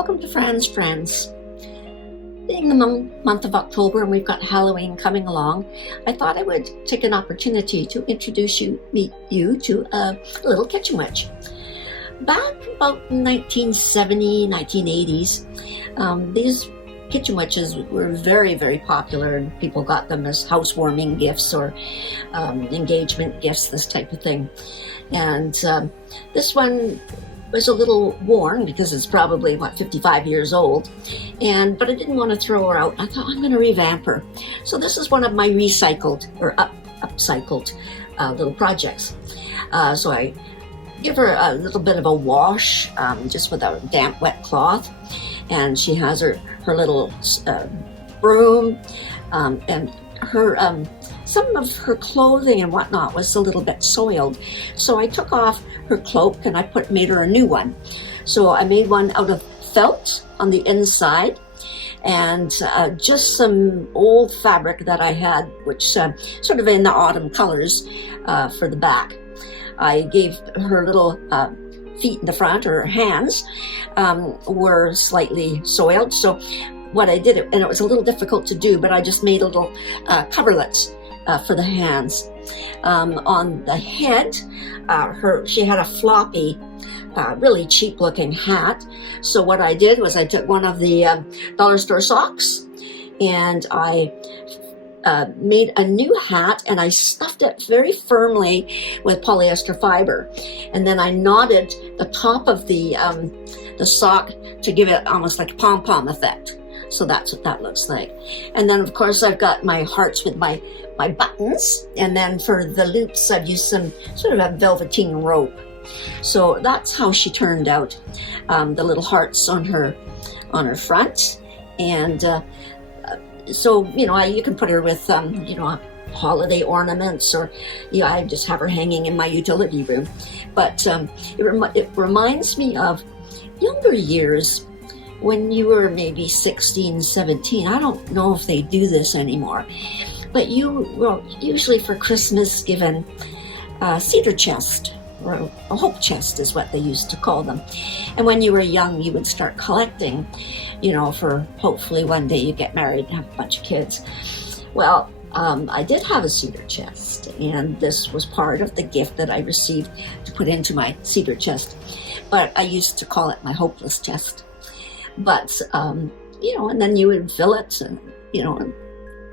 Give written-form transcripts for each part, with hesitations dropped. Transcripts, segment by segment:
Welcome to Fran's Friends. Being the month of October and we've got Halloween coming along, I thought I would take an opportunity to introduce you to a little kitchen witch. Back about 1970, 1980s, these kitchen witches were very, very popular, and people got them as housewarming gifts or engagement gifts, this type of thing. And this one was a little worn because it's probably 55 years old, but I didn't want to throw her out. I thought, I'm going to revamp her. So this is one of my recycled or upcycled little projects. So I give her a little bit of a wash, just with a damp, wet cloth, and she has her little broom, and her some of her clothing and whatnot was a little bit soiled. So I took off her cloak and I made her a new one. So I made one out of felt on the inside and just some old fabric that I had, which sort of in the autumn colors for the back. I gave her little feet in the front, or her hands were slightly soiled. So what I did, and it was a little difficult to do, but I just made little coverlets for the hands. On the head, she had a floppy, really cheap looking hat. So what I did was I took one of the dollar store socks and I made a new hat, and I stuffed it very firmly with polyester fiber. And then I knotted the top of the sock to give it almost like a pom-pom effect. So that's what that looks like. And then of course I've got my hearts with my buttons, and then for the loops I've used some sort of a velveteen rope. So that's how she turned out. The little hearts on her front, and so you can put her with holiday ornaments, or I just have her hanging in my utility room. But it reminds me of younger years when you were maybe 16, 17. I don't know if they do this anymore, but you were usually for Christmas given a cedar chest, or a hope chest is what they used to call them. And when you were young, you would start collecting, for hopefully one day you get married and have a bunch of kids. Well, I did have a cedar chest, and this was part of the gift that I received to put into my cedar chest. But I used to call it my hopeless chest. But, and then you would fill it, and,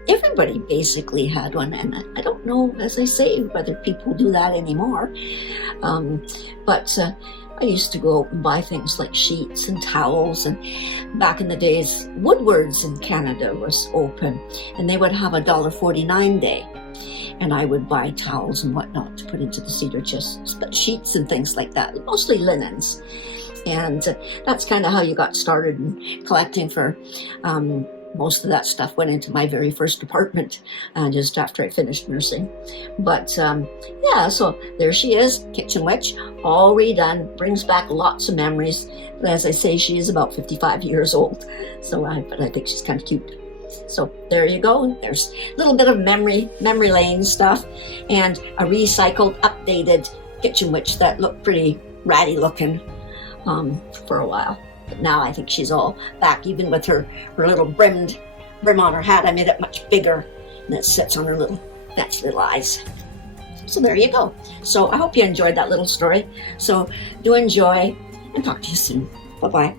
everybody basically had one. And I don't know, as I say, whether people do that anymore. But I used to go and buy things like sheets and towels. And back in the days, Woodward's in Canada was open, and they would have a $1.49 day. And I would buy towels and whatnot to put into the cedar chest, but sheets and things like that, mostly linens. And that's kind of how you got started in collecting. For most of that stuff went into my very first apartment just after I finished nursing. But so there she is, kitchen witch, all redone, brings back lots of memories. But as I say, she is about 55 years old, but I think she's kind of cute. So there you go. There's a little bit of memory lane stuff, and a recycled, updated kitchen witch that looked pretty ratty looking for a while. But now I think she's all back, even with her little brim on her hat. I made it much bigger, and it sits on her little eyes. So there you go. So I hope you enjoyed that little story. So do enjoy, and talk to you soon. Bye-bye.